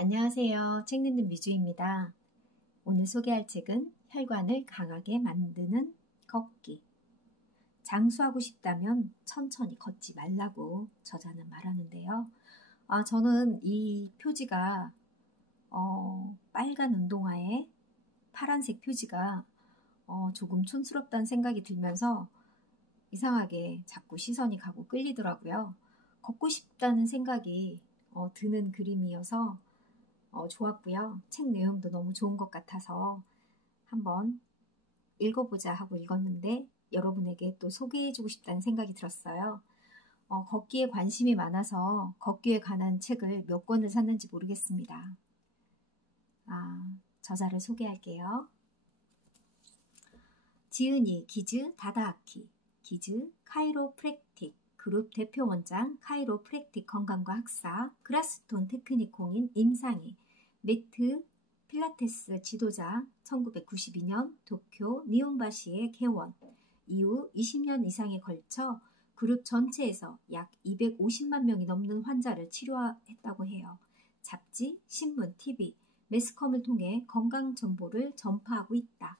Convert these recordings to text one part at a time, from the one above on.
안녕하세요. 책 읽는 미주입니다. 오늘 소개할 책은 혈관을 강하게 만드는 걷기. 장수하고 싶다면 천천히 걷지 말라고 저자는 말하는데요. 저는 이 표지가 빨간 운동화에 파란색 표지가 조금 촌스럽다는 생각이 들면서 이상하게 자꾸 시선이 가고 끌리더라고요. 걷고 싶다는 생각이 드는 그림이어서 좋았고요. 책 내용도 너무 좋은 것 같아서 한번 읽어보자 하고 읽었는데 여러분에게 또 소개해주고 싶다는 생각이 들었어요. 걷기에 관심이 많아서 걷기에 관한 책을 몇 권을 샀는지 모르겠습니다. 저자를 소개할게요. 지은이 기즈 다다아키, 기즈 카이로프랙틱 그룹 대표 원장, 카이로프랙틱 건강과 학사, 그라스톤 테크닉 공인 임상희, 매트 필라테스 지도자, 1992년 도쿄 니온바시의 개원, 이후 20년 이상에 걸쳐 그룹 전체에서 약 250만 명이 넘는 환자를 치료했다고 해요. 잡지, 신문, TV, 매스컴을 통해 건강 정보를 전파하고 있다.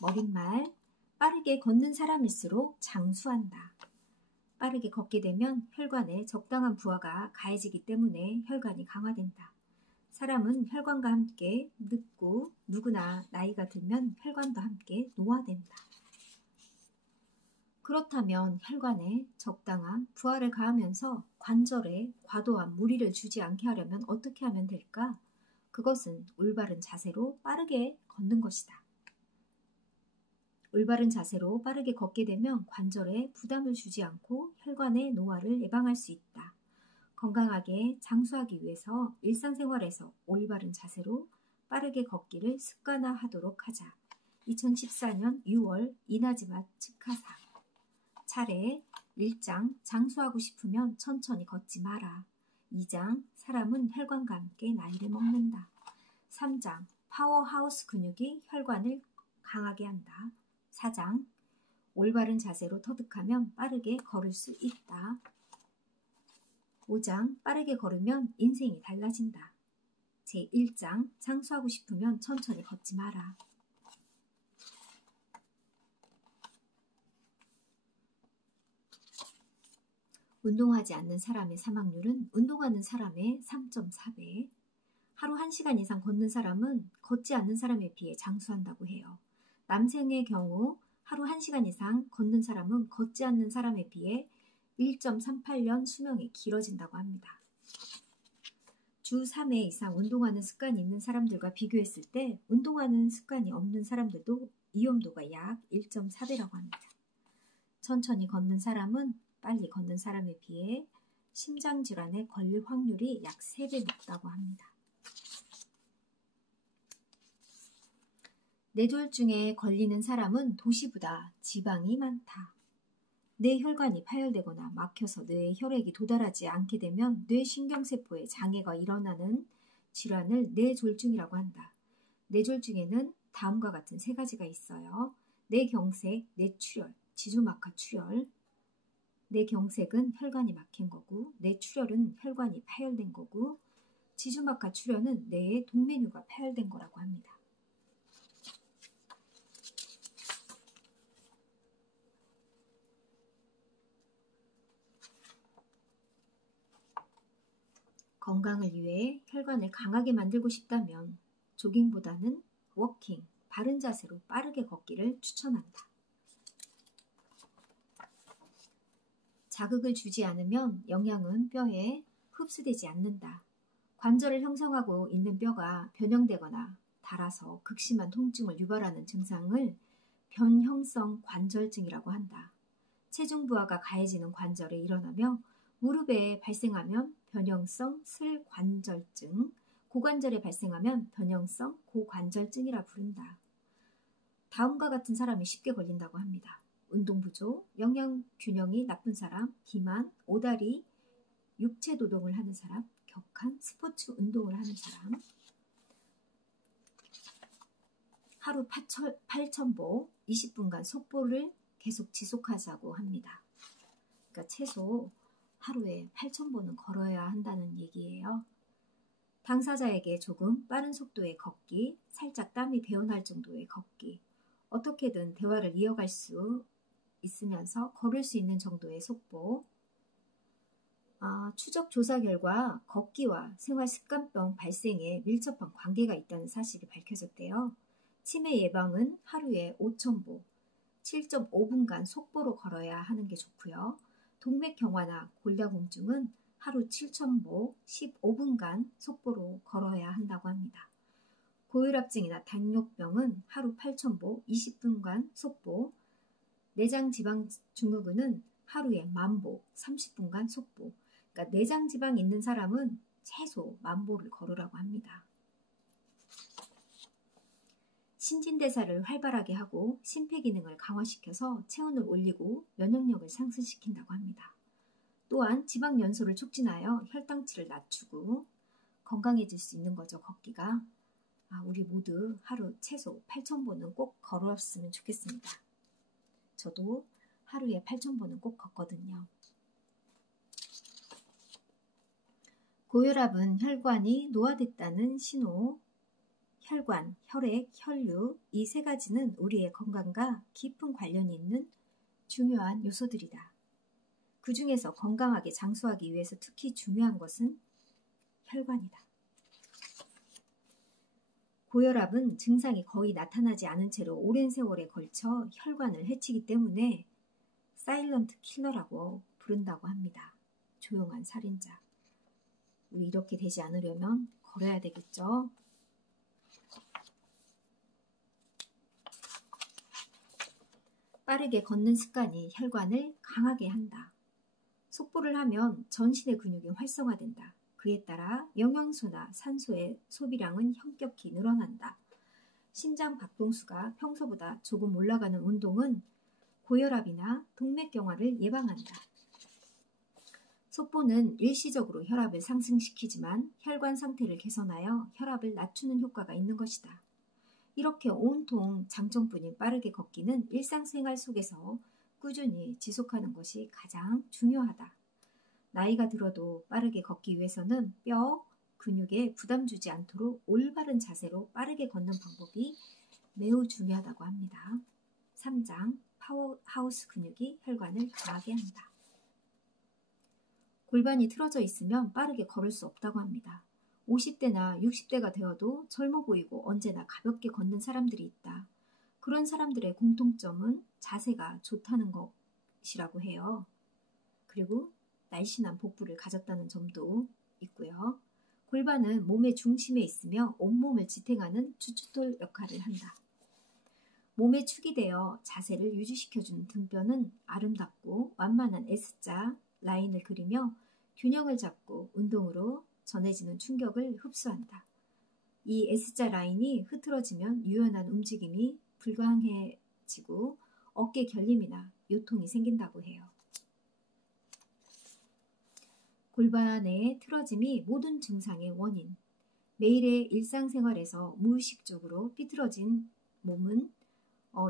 머릿말, 빠르게 걷는 사람일수록 장수한다. 빠르게 걷게 되면 혈관에 적당한 부하가 가해지기 때문에 혈관이 강화된다. 사람은 혈관과 함께 늙고 누구나 나이가 들면 혈관도 함께 노화된다. 그렇다면 혈관에 적당한 부하를 가하면서 관절에 과도한 무리를 주지 않게 하려면 어떻게 하면 될까? 그것은 올바른 자세로 빠르게 걷는 것이다. 올바른 자세로 빠르게 걷게 되면 관절에 부담을 주지 않고 혈관의 노화를 예방할 수 있다. 건강하게 장수하기 위해서 일상생활에서 올바른 자세로 빠르게 걷기를 습관화하도록 하자. 2014년 6월 이나즈마 츠카사. 차례 1장 장수하고 싶으면 천천히 걷지 마라. 2장 사람은 혈관과 함께 나이를 먹는다. 3장 파워하우스 근육이 혈관을 강하게 한다. 4장 올바른 자세로 터득하면 빠르게 걸을 수 있다. 5장 빠르게 걸으면 인생이 달라진다. 제1장 장수하고 싶으면 천천히 걷지 마라. 운동하지 않는 사람의 사망률은 운동하는 사람의 3.4배. 하루 1시간 이상 걷는 사람은 걷지 않는 사람에 비해 장수한다고 해요. 남성의 경우 하루 1시간 이상 걷는 사람은 걷지 않는 사람에 비해 1.38년 수명이 길어진다고 합니다. 주 3회 이상 운동하는 습관이 있는 사람들과 비교했을 때 운동하는 습관이 없는 사람들도 위험도가 약 1.4배라고 합니다. 천천히 걷는 사람은 빨리 걷는 사람에 비해 심장질환에 걸릴 확률이 약 3배 높다고 합니다. 뇌졸중에 걸리는 사람은 도시보다 지방이 많다. 뇌혈관이 파열되거나 막혀서 뇌에 혈액이 도달하지 않게 되면 뇌신경세포에 장애가 일어나는 질환을 뇌졸중이라고 한다. 뇌졸중에는 다음과 같은 3가지가 있어요. 뇌경색, 뇌출혈, 지주막하 출혈. 뇌경색은 혈관이 막힌 거고, 뇌출혈은 혈관이 파열된 거고, 지주막하 출혈은 뇌의 동맥류가 파열된 거라고 합니다. 건강을 위해 혈관을 강하게 만들고 싶다면 조깅보다는 워킹, 바른 자세로 빠르게 걷기를 추천한다. 자극을 주지 않으면 영양은 뼈에 흡수되지 않는다. 관절을 형성하고 있는 뼈가 변형되거나 닳아서 극심한 통증을 유발하는 증상을 변형성 관절증이라고 한다. 체중 부하가 가해지는 관절에 일어나며 무릎에 발생하면 변형성 슬관절증, 고관절에 발생하면 변형성 고관절증이라 부른다. 다음과 같은 사람이 쉽게 걸린다고 합니다. 운동 부족, 영양 균형이 나쁜 사람, 비만, 오다리, 육체 노동을 하는 사람, 격한 스포츠 운동을 하는 사람, 하루 8,000보, 20분간 속보를 계속 지속하자고 합니다. 그러니까 최소 하루에 8,000보는 걸어야 한다는 얘기예요. 당사자에게 조금 빠른 속도의 걷기, 살짝 땀이 배어날 정도의 걷기, 어떻게든 대화를 이어갈 수 있으면서 걸을 수 있는 정도의 속보. 추적 조사 결과 걷기와 생활습관병 발생에 밀접한 관계가 있다는 사실이 밝혀졌대요. 치매 예방은 하루에 5,000보, 7.5분간 속보로 걸어야 하는 게 좋고요. 동맥경화나 골다공증은 하루 7,000보, 15분간 속보로 걸어야 한다고 합니다. 고혈압증이나 당뇨병은 하루 8,000보, 20분간 속보, 내장지방증후군은 하루에 10,000보, 30분간 속보. 그러니까 내장지방 있는 사람은 최소 10,000보를 걸으라고 합니다. 신진대사를 활발하게 하고 심폐기능을 강화시켜서 체온을 올리고 면역력을 상승시킨다고 합니다. 또한 지방연소를 촉진하여 혈당치를 낮추고 건강해질 수 있는 거죠, 걷기가. 우리 모두 하루 최소 8,000보는 꼭 걸었으면 좋겠습니다. 저도 하루에 8,000보는 꼭 걷거든요. 고혈압은 혈관이 노화됐다는 신호. 혈관, 혈액, 혈류 이 세 가지는 우리의 건강과 깊은 관련이 있는 중요한 요소들이다. 그 중에서 건강하게 장수하기 위해서 특히 중요한 것은 혈관이다. 고혈압은 증상이 거의 나타나지 않은 채로 오랜 세월에 걸쳐 혈관을 해치기 때문에 사일런트 킬러라고 부른다고 합니다. 조용한 살인자. 우리 이렇게 되지 않으려면 걸어야 되겠죠? 빠르게 걷는 습관이 혈관을 강하게 한다. 속보를 하면 전신의 근육이 활성화된다. 그에 따라 영양소나 산소의 소비량은 현격히 늘어난다. 심장 박동수가 평소보다 조금 올라가는 운동은 고혈압이나 동맥경화를 예방한다. 속보는 일시적으로 혈압을 상승시키지만 혈관 상태를 개선하여 혈압을 낮추는 효과가 있는 것이다. 이렇게 온통 장점뿐인 빠르게 걷기는 일상생활 속에서 꾸준히 지속하는 것이 가장 중요하다. 나이가 들어도 빠르게 걷기 위해서는 뼈, 근육에 부담 주지 않도록 올바른 자세로 빠르게 걷는 방법이 매우 중요하다고 합니다. 3장 파워하우스 근육이 혈관을 강하게 한다. 골반이 틀어져 있으면 빠르게 걸을 수 없다고 합니다. 50대나 60대가 되어도 젊어 보이고 언제나 가볍게 걷는 사람들이 있다. 그런 사람들의 공통점은 자세가 좋다는 것이라고 해요. 그리고 날씬한 복부를 가졌다는 점도 있고요. 골반은 몸의 중심에 있으며 온몸을 지탱하는 주춧돌 역할을 한다. 몸에 축이 되어 자세를 유지시켜주는 등뼈는 아름답고 완만한 S자 라인을 그리며 균형을 잡고 운동으로 전해지는 충격을 흡수한다. 이 S자 라인이 흐트러지면 유연한 움직임이 불가능해지고 어깨 결림이나 요통이 생긴다고 해요. 골반의 틀어짐이 모든 증상의 원인. 매일의 일상생활에서 무의식적으로 삐뚤어진 몸은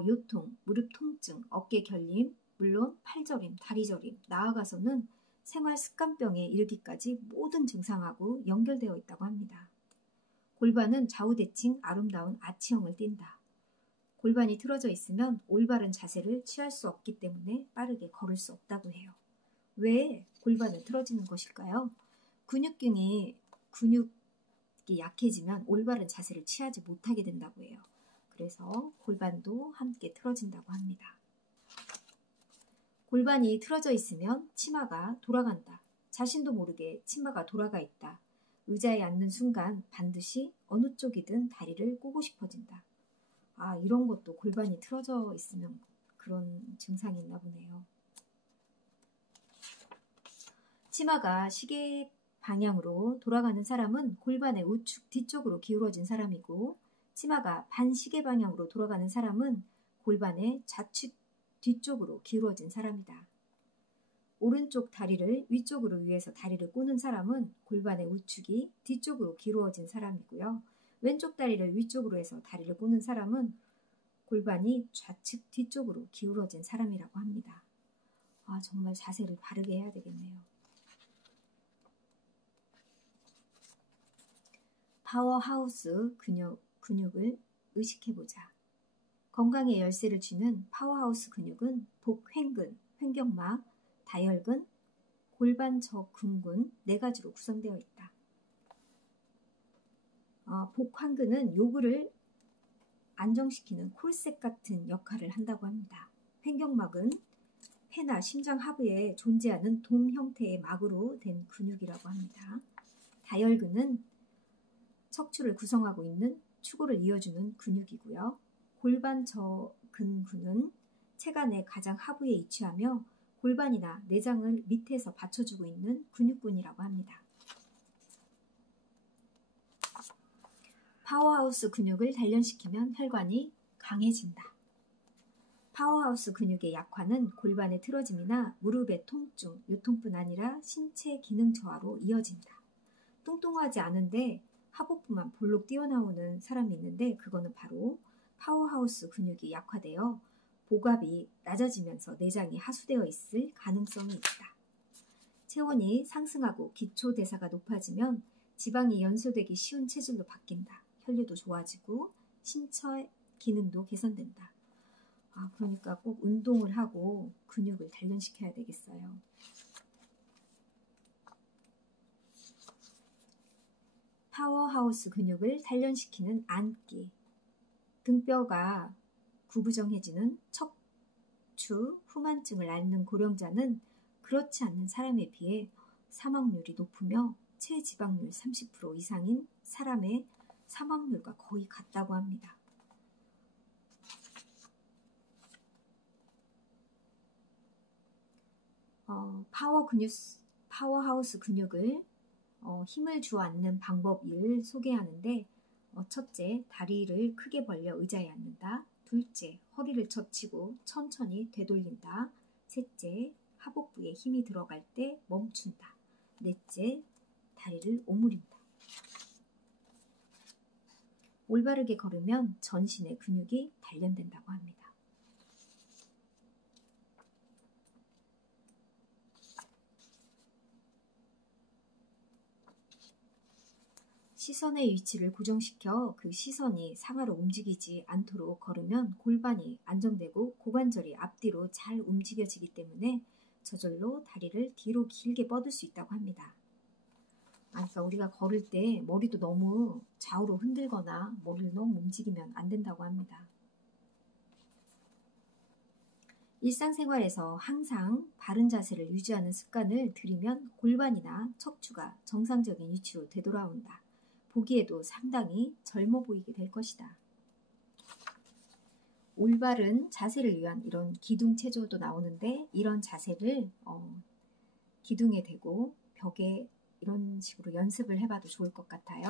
요통, 무릎 통증, 어깨 결림, 물론 팔저림, 다리 저림, 나아가서는 생활 습관병에 이르기까지 모든 증상하고 연결되어 있다고 합니다. 골반은 좌우대칭 아름다운 아치형을 띈다. 골반이 틀어져 있으면 올바른 자세를 취할 수 없기 때문에 빠르게 걸을 수 없다고 해요. 왜 골반은 틀어지는 것일까요? 근육이 약해지면 올바른 자세를 취하지 못하게 된다고 해요. 그래서 골반도 함께 틀어진다고 합니다. 골반이 틀어져 있으면 치마가 돌아간다. 자신도 모르게 치마가 돌아가 있다. 의자에 앉는 순간 반드시 어느 쪽이든 다리를 꼬고 싶어진다. 이런 것도 골반이 틀어져 있으면 그런 증상이 있나 보네요. 치마가 시계 방향으로 돌아가는 사람은 골반의 우측 뒤쪽으로 기울어진 사람이고, 치마가 반시계 방향으로 돌아가는 사람은 골반의 좌측 뒤쪽으로 기울어진 사람이다. 오른쪽 다리를 위쪽으로 위해서 다리를 꼬는 사람은 골반의 우측이 뒤쪽으로 기울어진 사람이고요. 왼쪽 다리를 위쪽으로 해서 다리를 꼬는 사람은 골반이 좌측 뒤쪽으로 기울어진 사람이라고 합니다. 정말 자세를 바르게 해야 되겠네요. 파워하우스 근육을 의식해보자. 건강의 열쇠를 쥐는 파워하우스 근육은 복횡근, 횡격막, 다혈근, 골반 저근근 4가지로 구성되어 있다. 복환근은 요구를 안정시키는 콜셋 같은 역할을 한다고 합니다. 횡격막은 폐나 심장 하부에 존재하는 돔 형태의 막으로 된 근육이라고 합니다. 다혈근은 척추를 구성하고 있는 추골을 이어주는 근육이고요. 골반 저근근은 체간의 가장 하부에 위치하며 골반이나 내장을 밑에서 받쳐주고 있는 근육군이라고 합니다. 파워하우스 근육을 단련시키면 혈관이 강해진다. 파워하우스 근육의 약화는 골반의 틀어짐이나 무릎의 통증, 요통뿐 아니라 신체 기능 저하로 이어진다. 뚱뚱하지 않은데 하복부만 볼록 뛰어나오는 사람이 있는데 그거는 바로 파워하우스 근육이 약화되어 복압이 낮아지면서 내장이 하수되어 있을 가능성이 있다. 체온이 상승하고 기초대사가 높아지면 지방이 연소되기 쉬운 체질로 바뀐다. 혈류도 좋아지고 신체 기능도 개선된다. 그러니까 꼭 운동을 하고 근육을 단련시켜야 되겠어요. 파워하우스 근육을 단련시키는 앉기. 등뼈가 구부정해지는 척추 후만증을 앓는 고령자는 그렇지 않는 사람에 비해 사망률이 높으며 체지방률 30% 이상인 사람의 사망률과 거의 같다고 합니다. 파워하우스 근육을 힘을 주어 앉는 방법 1을 소개하는데 첫째, 다리를 크게 벌려 의자에 앉는다. 둘째, 허리를 젖히고 천천히 되돌린다. 셋째, 하복부에 힘이 들어갈 때 멈춘다. 넷째, 다리를 오므린다. 올바르게 걸으면 전신의 근육이 단련된다고 합니다. 시선의 위치를 고정시켜 그 시선이 상하로 움직이지 않도록 걸으면 골반이 안정되고 고관절이 앞뒤로 잘 움직여지기 때문에 저절로 다리를 뒤로 길게 뻗을 수 있다고 합니다. 그러니까 우리가 걸을 때 머리도 너무 좌우로 흔들거나 머리를 너무 움직이면 안 된다고 합니다. 일상생활에서 항상 바른 자세를 유지하는 습관을 들이면 골반이나 척추가 정상적인 위치로 되돌아온다. 보기에도 상당히 젊어 보이게 될 것이다. 올바른 자세를 위한 이런 기둥 체조도 나오는데 이런 자세를 기둥에 대고 벽에 이런 식으로 연습을 해봐도 좋을 것 같아요.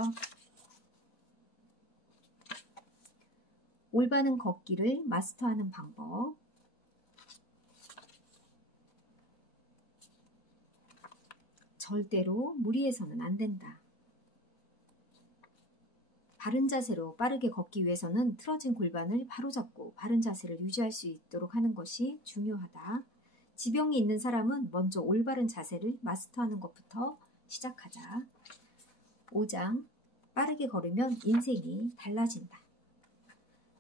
올바른 걷기를 마스터하는 방법. 절대로 무리해서는 안 된다. 바른 자세로 빠르게 걷기 위해서는 틀어진 골반을 바로잡고 바른 자세를 유지할 수 있도록 하는 것이 중요하다. 지병이 있는 사람은 먼저 올바른 자세를 마스터하는 것부터 시작하자. 5장, 빠르게 걸으면 인생이 달라진다.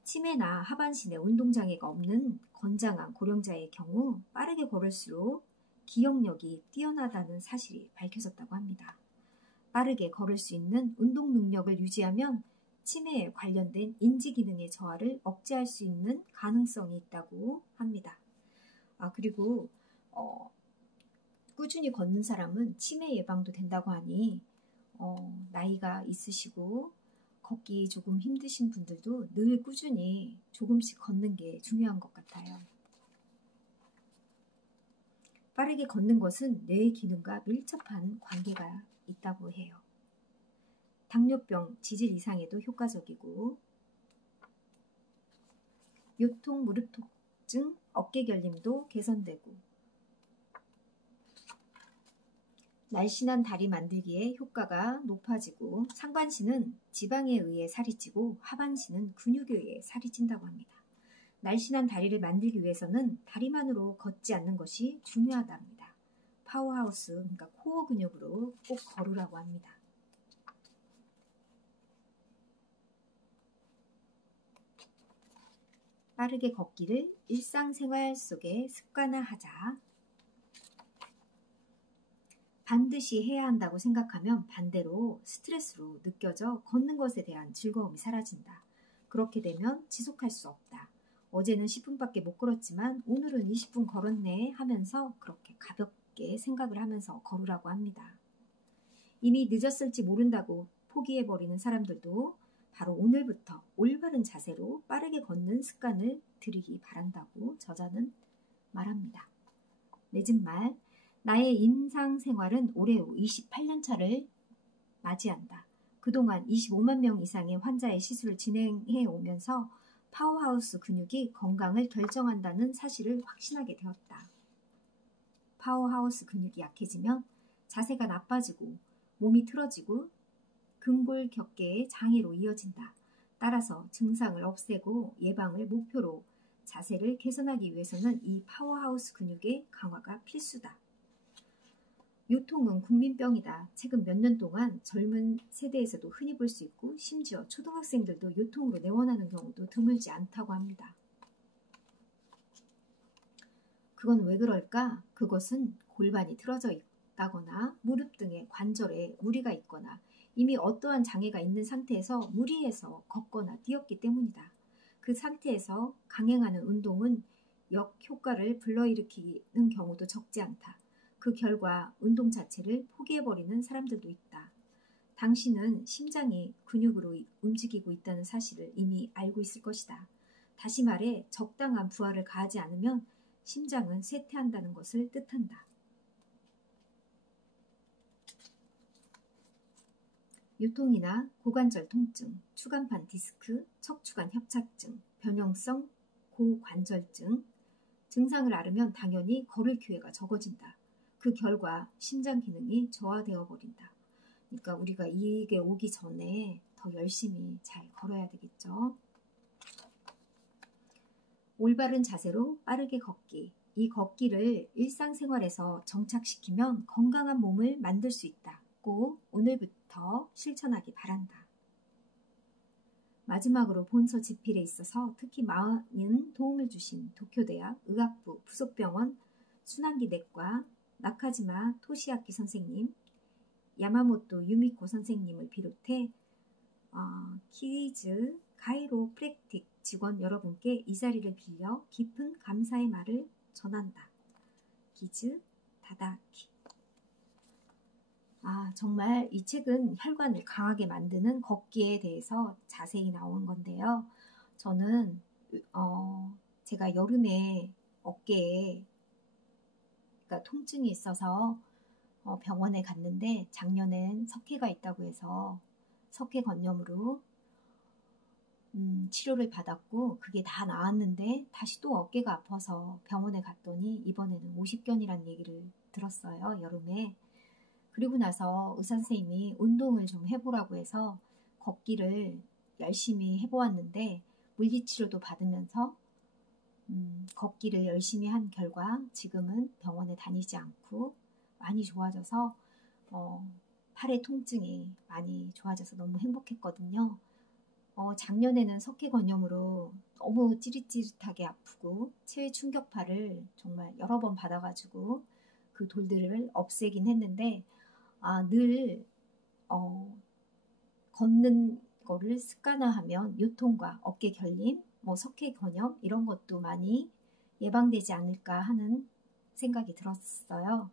치매나 하반신에 운동장애가 없는 건장한 고령자의 경우 빠르게 걸을수록 기억력이 뛰어나다는 사실이 밝혀졌다고 합니다. 빠르게 걸을 수 있는 운동 능력을 유지하면 치매에 관련된 인지기능의 저하를 억제할 수 있는 가능성이 있다고 합니다. 그리고 꾸준히 걷는 사람은 치매 예방도 된다고 하니 나이가 있으시고 걷기 조금 힘드신 분들도 늘 꾸준히 조금씩 걷는 게 중요한 것 같아요. 빠르게 걷는 것은 뇌의 기능과 밀접한 관계가 있다고 해요. 당뇨병, 지질 이상에도 효과적이고 요통, 무릎 통증, 어깨 결림도 개선되고 날씬한 다리 만들기에 효과가 높아지고 상반신은 지방에 의해 살이 찌고 하반신은 근육에 의해 살이 찐다고 합니다. 날씬한 다리를 만들기 위해서는 다리만으로 걷지 않는 것이 중요하답니다. 파워하우스, 그러니까 코어 근육으로 꼭 걸으라고 합니다. 빠르게 걷기를 일상생활 속에 습관화하자. 반드시 해야 한다고 생각하면 반대로 스트레스로 느껴져 걷는 것에 대한 즐거움이 사라진다. 그렇게 되면 지속할 수 없다. 어제는 10분밖에 못 걸었지만 오늘은 20분 걸었네 하면서 그렇게 가볍게 생각을 하면서 걸으라고 합니다. 이미 늦었을지 모른다고 포기해버리는 사람들도 바로 오늘부터 올바른 자세로 빠르게 걷는 습관을 들이기 바란다고 저자는 말합니다. 맺은 말, 나의 일상생활은 올해 28년 차를 맞이한다. 그동안 25만 명 이상의 환자의 시술을 진행해 오면서 파워하우스 근육이 건강을 결정한다는 사실을 확신하게 되었다. 파워하우스 근육이 약해지면 자세가 나빠지고 몸이 틀어지고 근골격계의 장애로 이어진다. 따라서 증상을 없애고 예방을 목표로 자세를 개선하기 위해서는 이 파워하우스 근육의 강화가 필수다. 요통은 국민병이다. 최근 몇 년 동안 젊은 세대에서도 흔히 볼 수 있고 심지어 초등학생들도 요통으로 내원하는 경우도 드물지 않다고 합니다. 그건 왜 그럴까? 그것은 골반이 틀어져 있다거나 무릎 등의 관절에 무리가 있거나 이미 어떠한 장애가 있는 상태에서 무리해서 걷거나 뛰었기 때문이다. 그 상태에서 강행하는 운동은 역효과를 불러일으키는 경우도 적지 않다. 그 결과 운동 자체를 포기해버리는 사람들도 있다. 당신은 심장이 근육으로 움직이고 있다는 사실을 이미 알고 있을 것이다. 다시 말해 적당한 부하를 가하지 않으면 심장은 쇠퇴한다는 것을 뜻한다. 요통이나 고관절 통증, 추간판 디스크, 척추관 협착증, 변형성 고관절증 증상을 앓으면 당연히 걸을 기회가 적어진다. 그 결과 심장 기능이 저하되어 버린다. 그러니까 우리가 이게 오기 전에 더 열심히 잘 걸어야 되겠죠. 올바른 자세로 빠르게 걷기. 이 걷기를 일상생활에서 정착시키면 건강한 몸을 만들 수 있다. 꼭 오늘부터 실천하기 바란다. 마지막으로 본서 집필에 있어서 특히 많은 도움을 주신 도쿄대학 의학부 부속병원 순환기내과 나카지마 토시아키 선생님, 야마모토 유미코 선생님을 비롯해 키즈 가이로프랙틱 직원 여러분께 이 자리를 빌려 깊은 감사의 말을 전한다. 키즈 다다키. 정말 이 책은 혈관을 강하게 만드는 걷기에 대해서 자세히 나온 건데요. 저는 제가 여름에 어깨에 통증이 있어서 병원에 갔는데 작년엔 석회가 있다고 해서 석회 건염으로 치료를 받았고 그게 다 나았는데 다시 또 어깨가 아파서 병원에 갔더니 이번에는 오십견이라는 얘기를 들었어요. 여름에. 그리고 나서 의사 선생님이 운동을 좀 해보라고 해서 걷기를 열심히 해보았는데 물리치료도 받으면서 걷기를 열심히 한 결과 지금은 병원에 다니지 않고 많이 좋아져서 팔의 통증이 많이 좋아져서 너무 행복했거든요. 작년에는 석회건염으로 너무 찌릿찌릿하게 아프고 체외 충격파를 정말 여러 번 받아가지고 그 돌들을 없애긴 했는데 늘 걷는 거를 습관화하면 요통과 어깨 결림, 석회건염 이런 것도 많이 예방되지 않을까 하는 생각이 들었어요.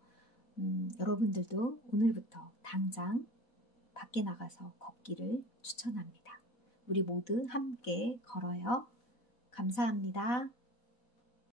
여러분들도 오늘부터 당장 밖에 나가서 걷기를 추천합니다. 우리 모두 함께 걸어요. 감사합니다.